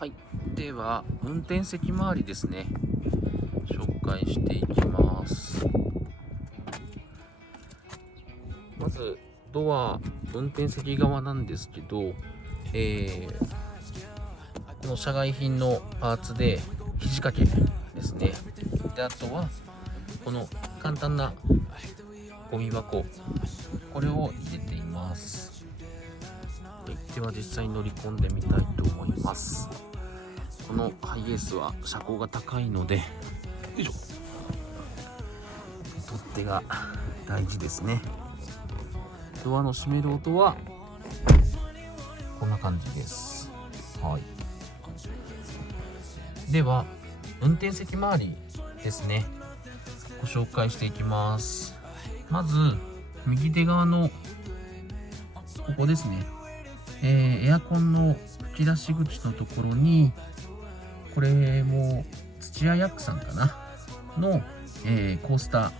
はい、では運転席周りですね、紹介していきます。まずドア、運転席側なんですけど、この社外品のパーツで肘掛けですね。で、あとはこの簡単なゴミ箱、これを入れています。はい、では実際に乗り込んでみたいと思います。このハイエースは車高が高いので、よいしょ、取っ手が大事ですね。ドアの閉める音はこんな感じです。はい。では運転席周りですね、ご紹介していきます。まず右手側のここですね、エアコンの吹き出し口のところに、これも土屋ヤックさんかなの、コースター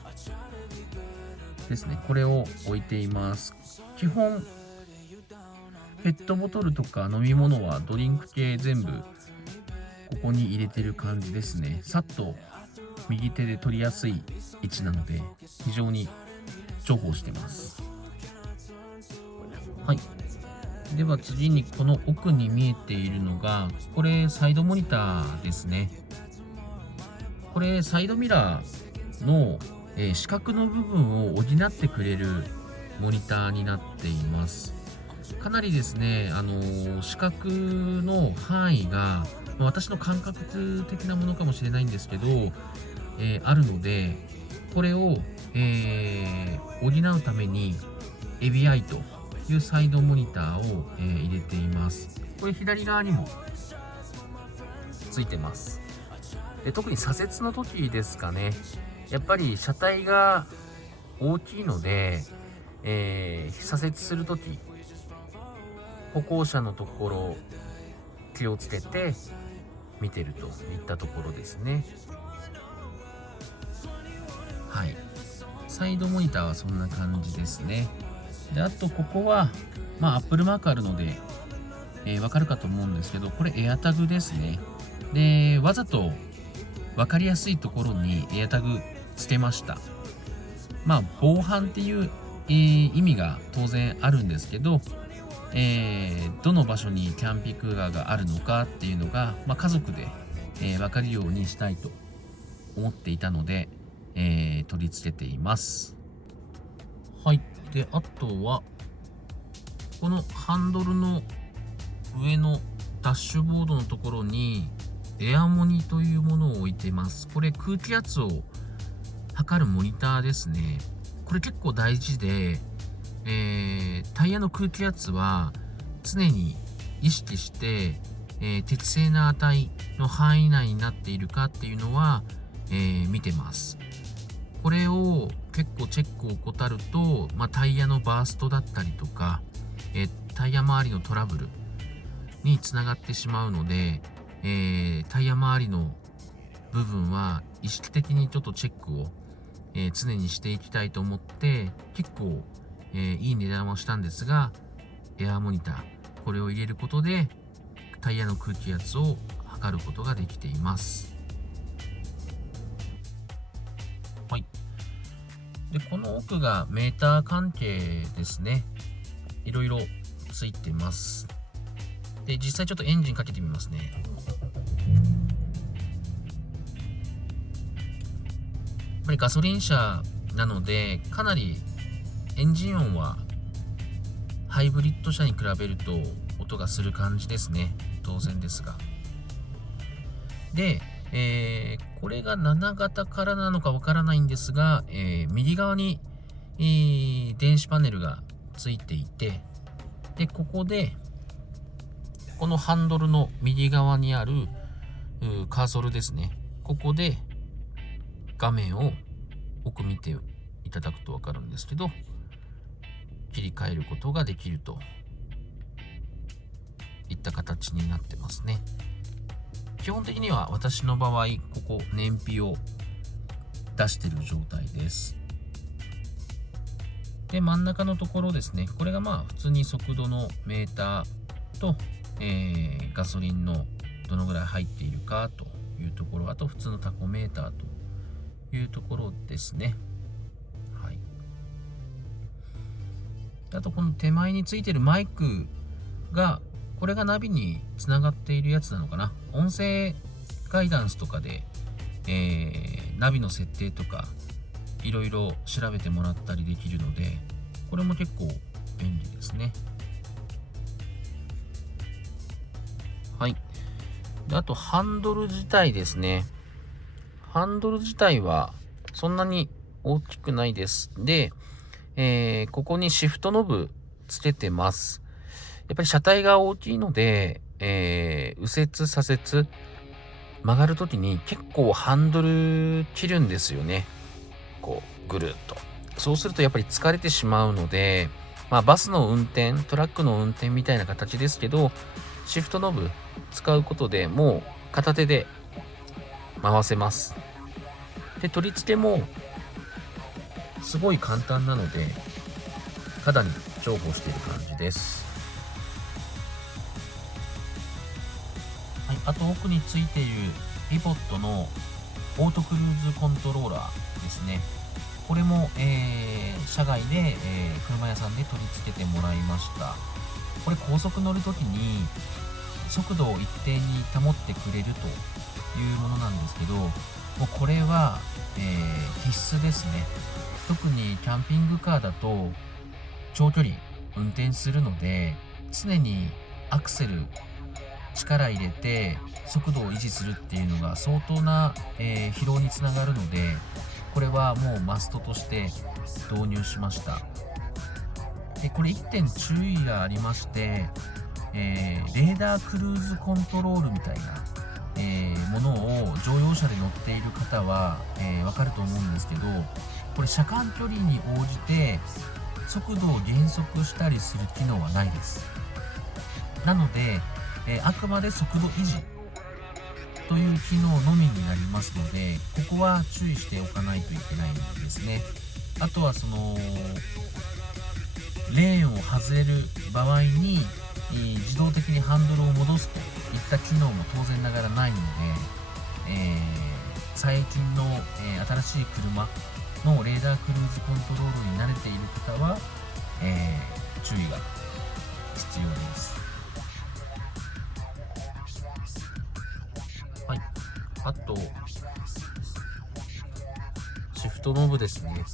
ですね、これを置いています。基本ペットボトルとか飲み物はドリンク系全部ここに入れてる感じですね。さっと右手で取りやすい位置なので非常に重宝してます。はい。では次にこの奥に見えているのが、これサイドモニターですね。これサイドミラーの、視覚の部分を補ってくれるモニターになっています。かなりですね、視覚の範囲が、私の感覚的なものかもしれないんですけど、あるので、これを、補うためにエビアイというサイドモニターを、入れています。これ左側にもついてます。で、特に左折の時ですかね、やっぱり車体が大きいので、左折する時、歩行者のところ気をつけて見てるといったところですね。はい。サイドモニターはそんな感じですね。で、あとここは、Apple マークあるので、わかるかと思うんですけど、これエアタグですね。で、わざとわかりやすいところにエアタグつけました。防犯っていう、意味が当然あるんですけど、どの場所にキャンピングカーがあるのかっていうのが、家族で、分かるようにしたいと思っていたので、取り付けています。はい。で、あとはこのハンドルの上のダッシュボードのところにエアモニというものを置いています。これ空気圧を測るモニターですね。これ結構大事で、タイヤの空気圧は常に意識して、適正な値の範囲内になっているかっていうのは、見てます。これを結構チェックを怠ると、タイヤのバーストだったりとか、タイヤ周りのトラブルにつながってしまうので、タイヤ周りの部分は意識的にちょっとチェックを、常にしていきたいと思って結構、いい値段をしたんですが、エアモニターこれを入れることでタイヤの空気圧を測ることができています。はい。で、この奥がメーター関係ですね。いろいろついてます。で、実際ちょっとエンジンかけてみますね。やっぱりガソリン車なので、かなりエンジン音はハイブリッド車に比べると音がする感じですね。当然ですが。で、これが7型からなのかわからないんですが、右側に、電子パネルがついていて、で、ここでこのハンドルの右側にあるカーソルですね。ここで画面を奥見ていただくとわかるんですけど、切り替えることができるといった形になってますね。基本的には私の場合、ここ燃費を出している状態です。で、真ん中のところですね、これが普通に速度のメーターと、ガソリンのどのぐらい入っているかというところ、あと普通のタコメーターというところですね。はい。あとこの手前についてるマイクが、これがナビにつながっているやつなのかな。音声ガイダンスとかで、ナビの設定とかいろいろ調べてもらったりできるので、これも結構便利ですね。はい。で、あとハンドル自体ですね。ハンドル自体はそんなに大きくないです。で、ここにシフトノブつけてます。やっぱり車体が大きいので、右折左折曲がるときに結構ハンドル切るんですよね。こうぐるっと。そうするとやっぱり疲れてしまうので、バスの運転、トラックの運転みたいな形ですけど、シフトノブ使うことでもう片手で回せます。で、取り付けもすごい簡単なので、肌に重宝している感じです。はい、あと奥についているリボットのオートクルーズコントローラーですね。これも、社外で、車屋さんで取り付けてもらいました。これ高速乗るときに速度を一定に保ってくれるというものなんですけど、もうこれは、必須ですね。特にキャンピングカーだと長距離運転するので、常にアクセル力入れて速度を維持するっていうのが相当な、疲労につながるので、これはもうマストとして導入しました。で、これ1点注意がありまして、レーダークルーズコントロールみたいな、ものを乗用車で乗っている方は、わかると思うんですけど、これ車間距離に応じて速度を減速したりする機能はないです。なので、あくまで速度維持という機能のみになりますので、ここは注意しておかないといけないんですね。あとはそのレーンを外れる場合に自動的にハンドルを戻すといった機能も当然ながらないので、最近の、新しい車のレーダークルーズコントロールに慣れている方は、注意が必要です。はい。あとシフトノブですね。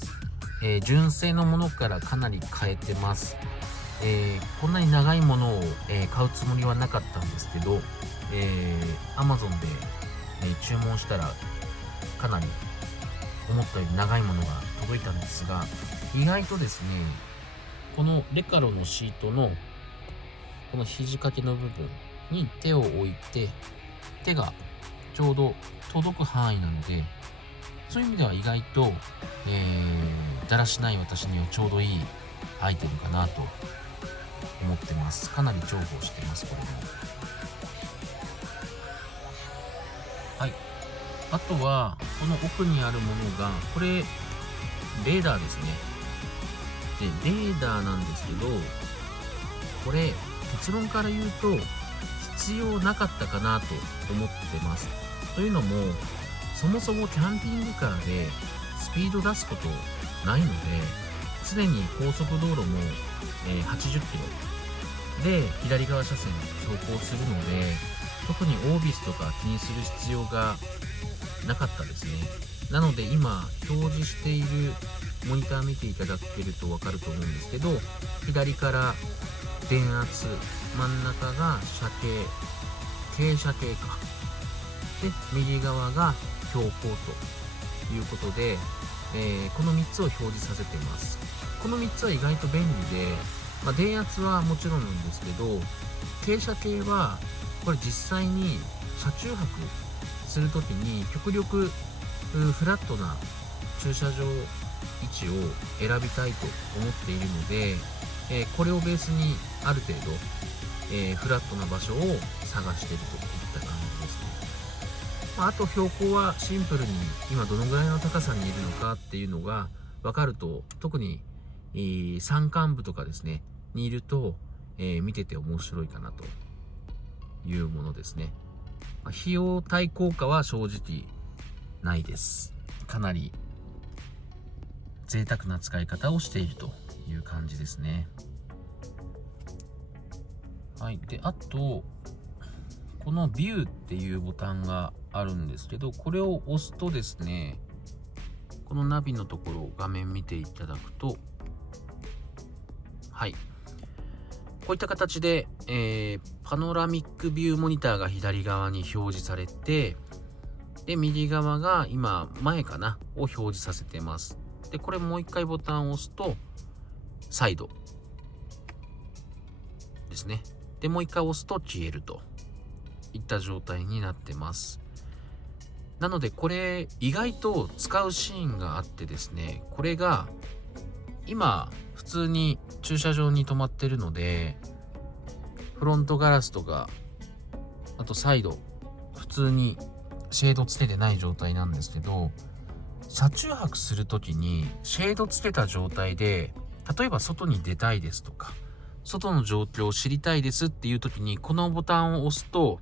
純正のものからかなり変えてます。こんなに長いものを、買うつもりはなかったんですけど、Amazon で、注文したらかなり思ったより長いものが届いたんですが、意外とですね、このレカロのシートのこの肘掛けの部分に手を置いて、手がちょうど届く範囲なので、そういう意味では意外と、だらしない私にはちょうどいいアイテムかなと思ってます。かなり重宝してます、これも。はい。あとはこの奥にあるものが、これレーダーですね。で、レーダーなんですけど、これ結論から言うと必要なかったかなと思ってます。というのも、そもそもキャンピングカーでスピード出すことないので、常に高速道路も、80キロで左側車線走行するので、特にオービスとか気にする必要がなかったですね。なので今表示しているモニター見ていただけると分かると思うんですけど、左から電圧、真ん中が車系、傾斜系か。で、右側が標高ということで、この3つを表示させています。この3つは意外と便利で、電圧はもちろんなんですけど、傾斜系はこれ実際に車中泊するときに極力フラットな駐車場位置を選びたいと思っているので、これをベースにある程度、フラットな場所を探しているといった感じですね。あと標高はシンプルに今どのぐらいの高さにいるのかっていうのが分かると、特に、山間部とかですねにいると、見てて面白いかなというものですね。費用対効果は正直ないです。かなり贅沢な使い方をしているという感じですね。はい。で、あと、このビューっていうボタンがあるんですけど、これを押すとですね、このナビのところを画面見ていただくと、はい。こういった形で、パノラミックビューモニターが左側に表示されて、で、右側が今、前かなを表示させてます。で、これもう一回ボタンを押すと、サイドですね。で、もう一回押すと消えるといった状態になってます。なので、これ意外と使うシーンがあってですね、これが今、普通に駐車場に止まってるので、フロントガラスとか、あとサイド、普通にシェードつけてない状態なんですけど、車中泊するときにシェードつけた状態で、例えば外に出たいですとか、外の状況を知りたいですっていうときに、このボタンを押すと、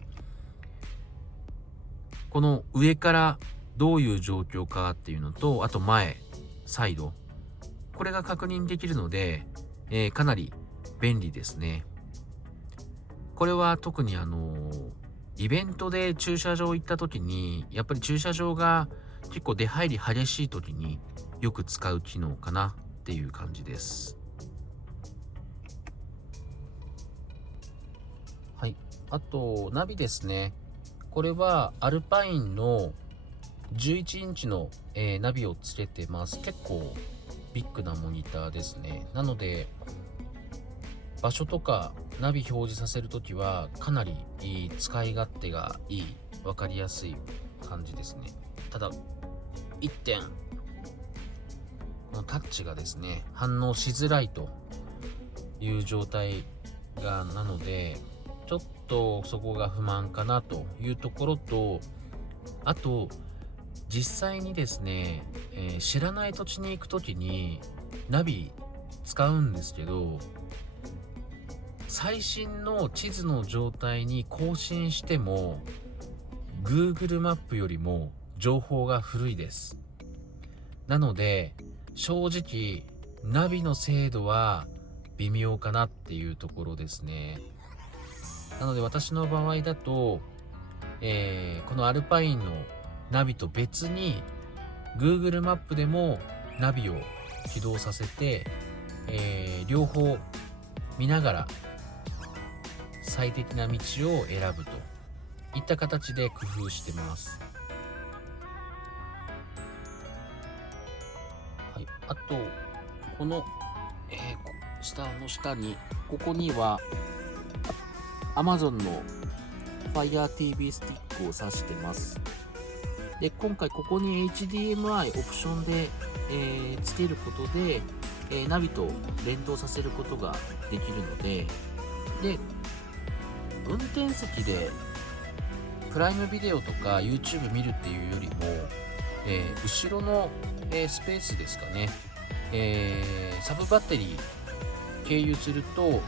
この上からどういう状況かっていうのと、あと前、サイド、これが確認できるので、かなり便利ですね。これは特にイベントで駐車場行った時に、やっぱり駐車場が結構出入り激しい時によく使う機能かなっていう感じです。はい。あと、ナビですね。これはアルパインの11インチの、ナビをつけてます。結構ビッグなモニターですね。なので、場所とかナビ表示させるときはかなり使い勝手がいい、分かりやすい感じですね。ただ、1点、このタッチがですね、反応しづらいという状態なので、ちょっとそこが不満かなというところと、あと、実際にですね、知らない土地に行くときにナビ使うんですけど、最新の地図の状態に更新しても Google マップよりも情報が古いです。なので正直ナビの精度は微妙かなっていうところですね。なので私の場合だと、このアルパインのナビと別に Google マップでもナビを起動させて、両方見ながら最適な道を選ぶといった形で工夫してます。はい、あとこの、下にここには Amazon の Fire TV スティックを挿してます。で、今回ここに HDMI オプションで、つけることで、ナビと連動させることができるので、運転席でプライムビデオとか YouTube 見るっていうよりも、後ろの、スペースですかね、サブバッテリー経由すると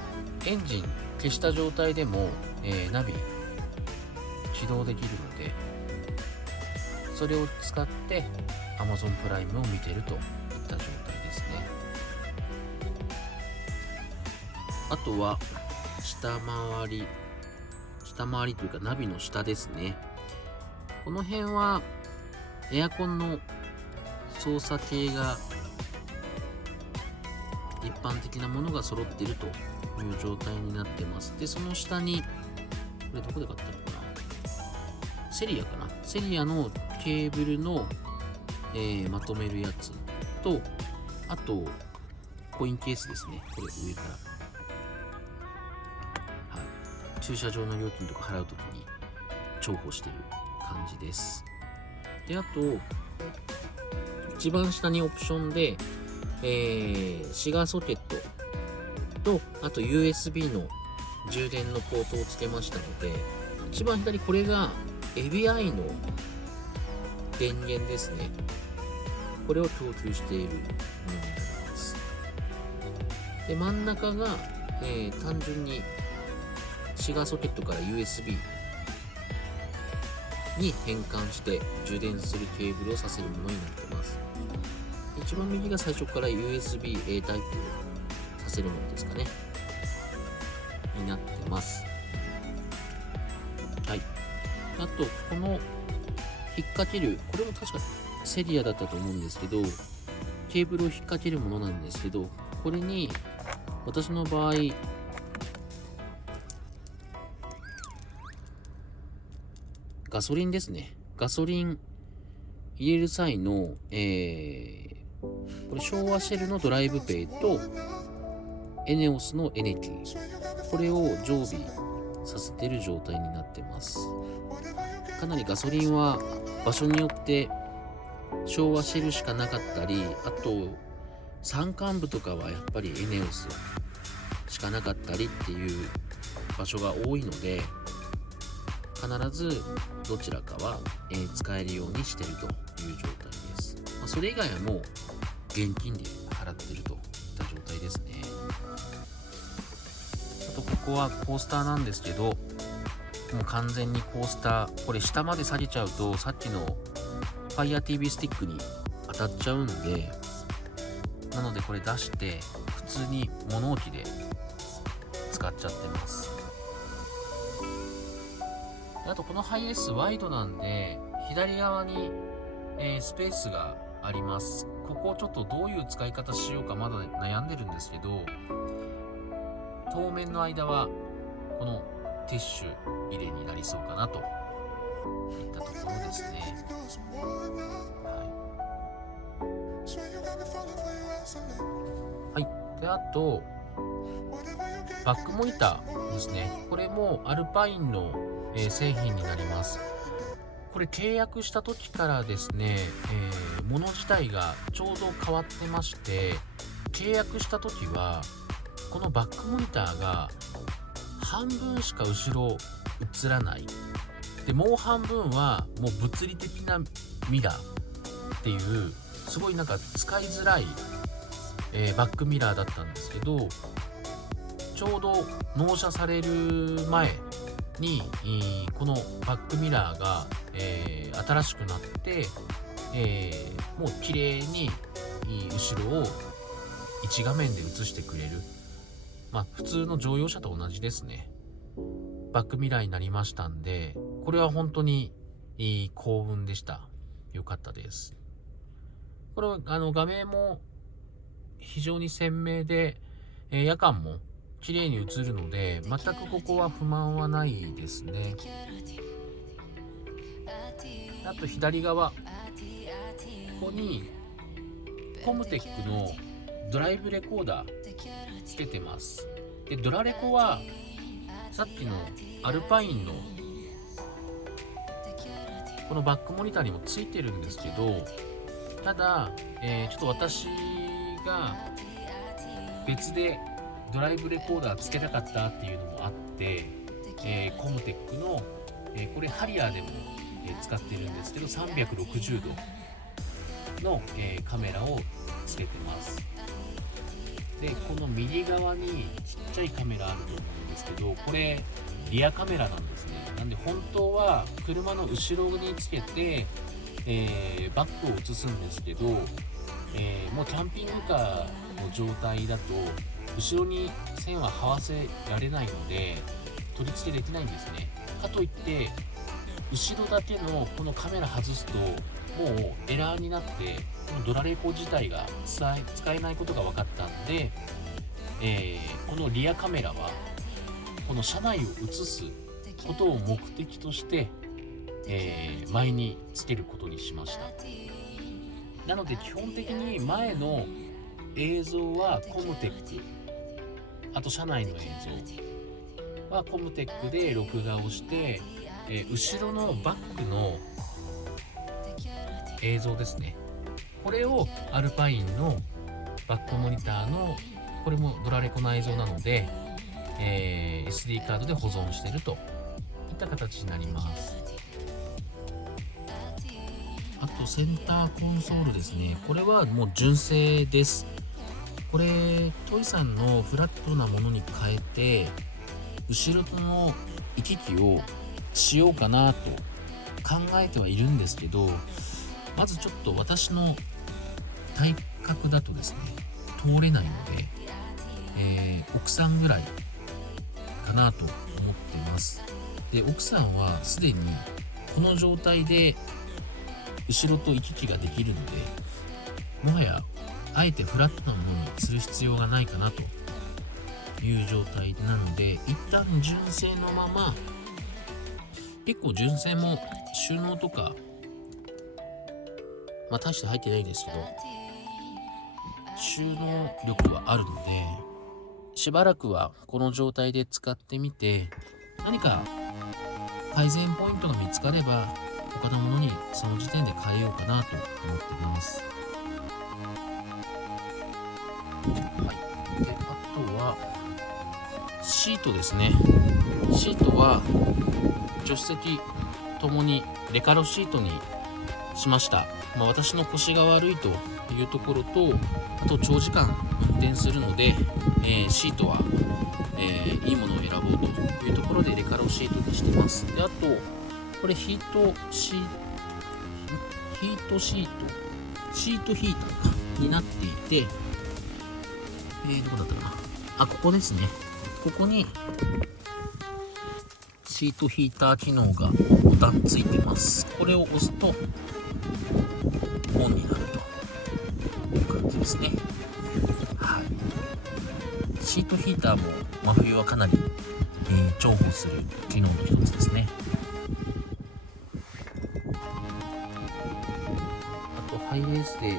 エンジン消した状態でも、ナビ起動できるので、それを使って Amazon プライムを見てるといった状態ですね。あとは下回りというかナビの下ですね。この辺はエアコンの操作系が一般的なものが揃っているという状態になってます。で、その下に、これどこで買ったのかな、セリアかな、セリアのケーブルの、まとめるやつと、あとコインケースですね。これ上から、はい、駐車場の料金とか払うときに重宝してる感じです。で、あと一番下にオプションで、シガーソケットと、あと USB の充電のポートをつけましたので、一番左、これが AVI の電源ですね。これを供給しているものになります。で、真ん中が、単純にシガーソケットから USB に変換して充電するケーブルをさせるものになってます。一番右が最初から USB-A タイプをさせるものですかね、になってます。はい。あと、この引っ掛ける、これも確かセリアだったと思うんですけど、ケーブルを引っ掛けるものなんですけど、これに私の場合、ガソリンですね。ガソリン入れる際の、これ昭和シェルのドライブペイとエネオスのエネティ、これを常備させている状態になってます。かなりガソリンは場所によって昭和シェルしかなかったり、あと山間部とかはやっぱりエネオスしかなかったりっていう場所が多いので、必ずどちらかは、使えるようにしているという状態です。それ以外はもう現金で払っているといった状態ですね。あとここはコースターなんですけど、もう完全にコースター、これ下まで下げちゃうとさっきの FireTV スティックに当たっちゃうんで、なのでこれ出して普通に物置で使っちゃってます。あとこのハイエースワイドなんで左側に、スペースがあります。ここをちょっとどういう使い方しようかまだ悩んでるんですけど、当面の間はこのティッシュ入れになりそうかなといったところですね。はい。で、あとバックモニターですね。これもアルパインの製品になります。これ契約した時からですね、物自体がちょうど変わってまして、契約した時はこのバックモニターが半分しか後ろ映らないで、もう半分はもう物理的なミラーっていう、すごいなんか使いづらい、バックミラーだったんですけど、ちょうど納車される前にこのバックミラーが、新しくなって、もう綺麗に後ろを1画面で映してくれる、普通の乗用車と同じですね、バックミラーになりましたんで、これは本当に幸運でした。良かったです。これ画面も非常に鮮明で、夜間も綺麗に映るので、全くここは不満はないですね。あと左側、ここにコムテックのドライブレコーダーつけてます。で、ドラレコはさっきのアルパインのこのバックモニターにもついてるんですけど、ただ、ちょっと私が別でドライブレコーダーつけたかったっていうのもあって、コムテックの、これハリアーでも、使ってるんですけど、360度の、カメラをつけてます。で、この右側にちっちゃいカメラあると思うんですけど、これリアカメラなんですね。なんで本当は車の後ろにつけて、バックを映すんですけど、もうキャンピングカーの状態だと後ろに線は這わせられないので取り付けできないんですね。かといって後ろだけのこのカメラ外すともうエラーになって、このドラレコ自体が使えないことが分かったんで、このリアカメラはこの車内を映すことを目的として、前につけることにしました。なので基本的に前の映像はコムテック、あと車内の映像はコムテックで録画をして、後ろのバックの映像ですね、これをアルパインのバックモニターの、これもドラレコの映像なので、SD カードで保存しているといった形になります。あとセンターコンソールですね、これはもう純正です。これトイさんのフラットなものに変えて後ろの行き来をしようかなと考えてはいるんですけど、まずちょっと私の体格だとですね通れないので、奥さんぐらいかなと思ってます。で、奥さんはすでにこの状態で後ろと行き来ができるので、もはやあえてフラットなものにする必要がないかなという状態なので、一旦純正のまま、結構純正も収納とか大して入ってないですけど収納力はあるので、しばらくはこの状態で使ってみて、何か改善ポイントが見つかれば他のものにその時点で変えようかなと思ってます。はい。で、あとはシートですね。シートは助手席ともにレカロシートにしました。私の腰が悪いというところと、あと長時間運転するので、シートは、いいものを選ぼうというところでレカロシートにしてます。で、あとこれヒートシートになっていて、どこだったかな、ここですね。ここにシートヒーター機能がボタンついてます。これを押すとオンになるという感じですね。はい。シートヒーターも真冬はかなり、重宝する機能の一つですね。あとハイレースで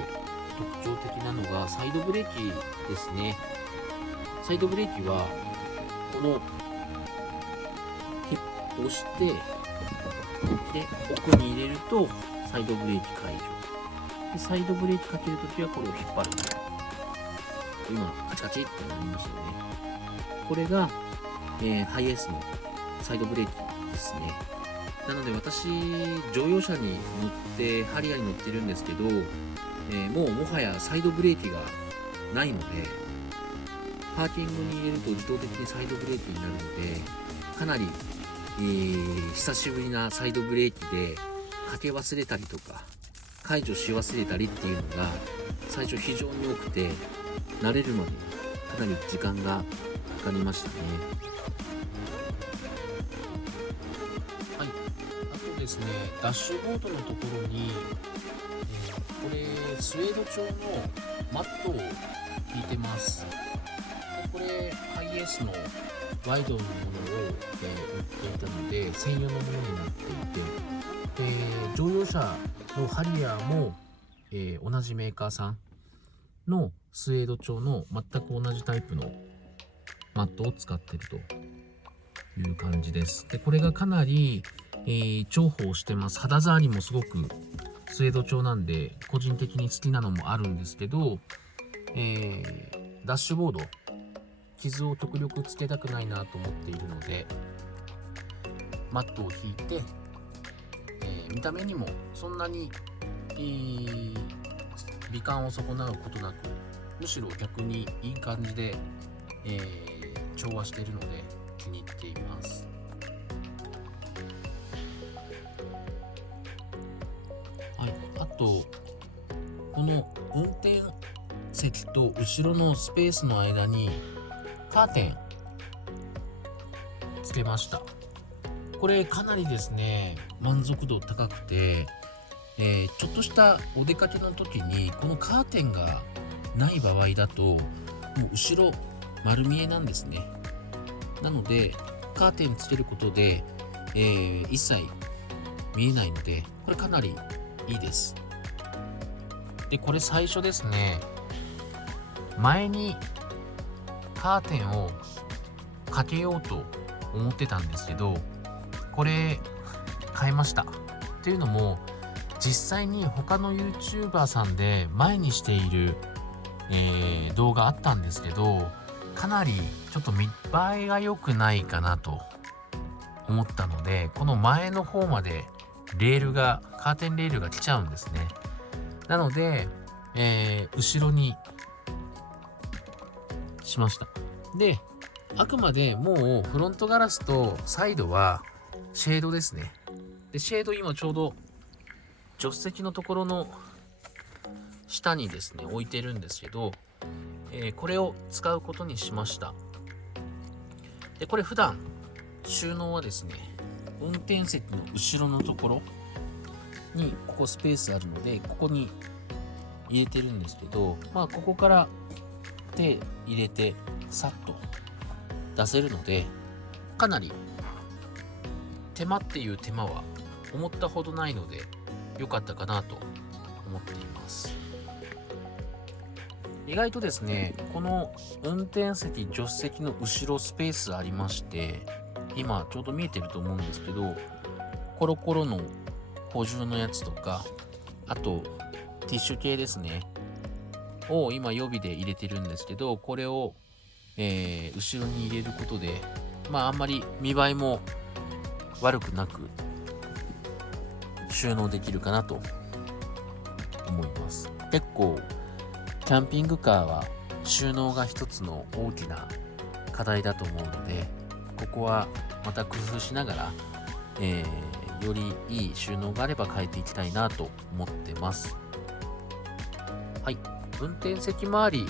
特徴的なのがサイドブレーキですね。サイドブレーキはこの押してで奥に入れるとサイドブレーキ解除で、サイドブレーキかけるときはこれを引っ張ると、今カチカチってなりましたよね。これが、ハイエースのサイドブレーキですね。なので私乗用車に乗ってハリアーに乗ってるんですけど、もはやサイドブレーキがないので、パーキングに入れると自動的にサイドブレーキになるので、かなり久しぶりなサイドブレーキでかけ忘れたりとか解除し忘れたりっていうのが最初非常に多くて、慣れるまでかなり時間がかかりましたね。はい。あとですね、ダッシュボードのところに、これスウェード調のマットを引いてます。で、これハイエースのワイドのものを、売っていたので専用のものになっていて、乗用車のハリアーも、同じメーカーさんのスウェード調の全く同じタイプのマットを使っているという感じです。で、これがかなり、重宝してます。肌触りもすごくスウェード調なんで個人的に好きなのもあるんですけど、ダッシュボード傷を極力つけたくないなと思っているのでマットを引いて、見た目にもそんなに、美観を損なうことなく、むしろ逆にいい感じで、調和しているので気に入っています。はい。あとこの運転席と後ろのスペースの間にカーテンつけました。これかなりですね満足度高くて、ちょっとしたお出かけの時にこのカーテンがない場合だともう後ろ丸見えなんですね。なのでカーテンつけることで、一切見えないのでこれかなりいいです。で、これ最初ですね、前にカーテンをかけようと思ってたんですけど、これ変えました。っていうのも実際に他の YouTuber さんで前にしている、動画あったんですけど、かなりちょっと見栄えが良くないかなと思ったので、この前の方までカーテンレールが来ちゃうんですね。なので、後ろにしました。で、あくまでもうフロントガラスとサイドはシェードですね。で、シェード今ちょうど助手席のところの下にですね、置いてるんですけど、これを使うことにしました。で、これ普段収納はですね、運転席の後ろのところにここスペースあるので、ここに入れてるんですけど、まあここから手入れてさっと出せるので、かなり手間っていう手間は思ったほどないので良かったかなと思っています。意外とですね、この運転席助手席の後ろスペースありまして、今ちょうど見えてると思うんですけど、コロコロの補充のやつとか、あとティッシュ系ですねを今予備で入れてるんですけど、これを、後ろに入れることで、まああんまり見栄えも悪くなく収納できるかなと思います。結構キャンピングカーは収納が一つの大きな課題だと思うので、ここはまた工夫しながら、よりいい収納があれば変えていきたいなと思ってます。はい、運転席周り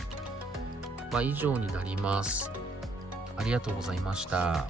は以上になります。ありがとうございました。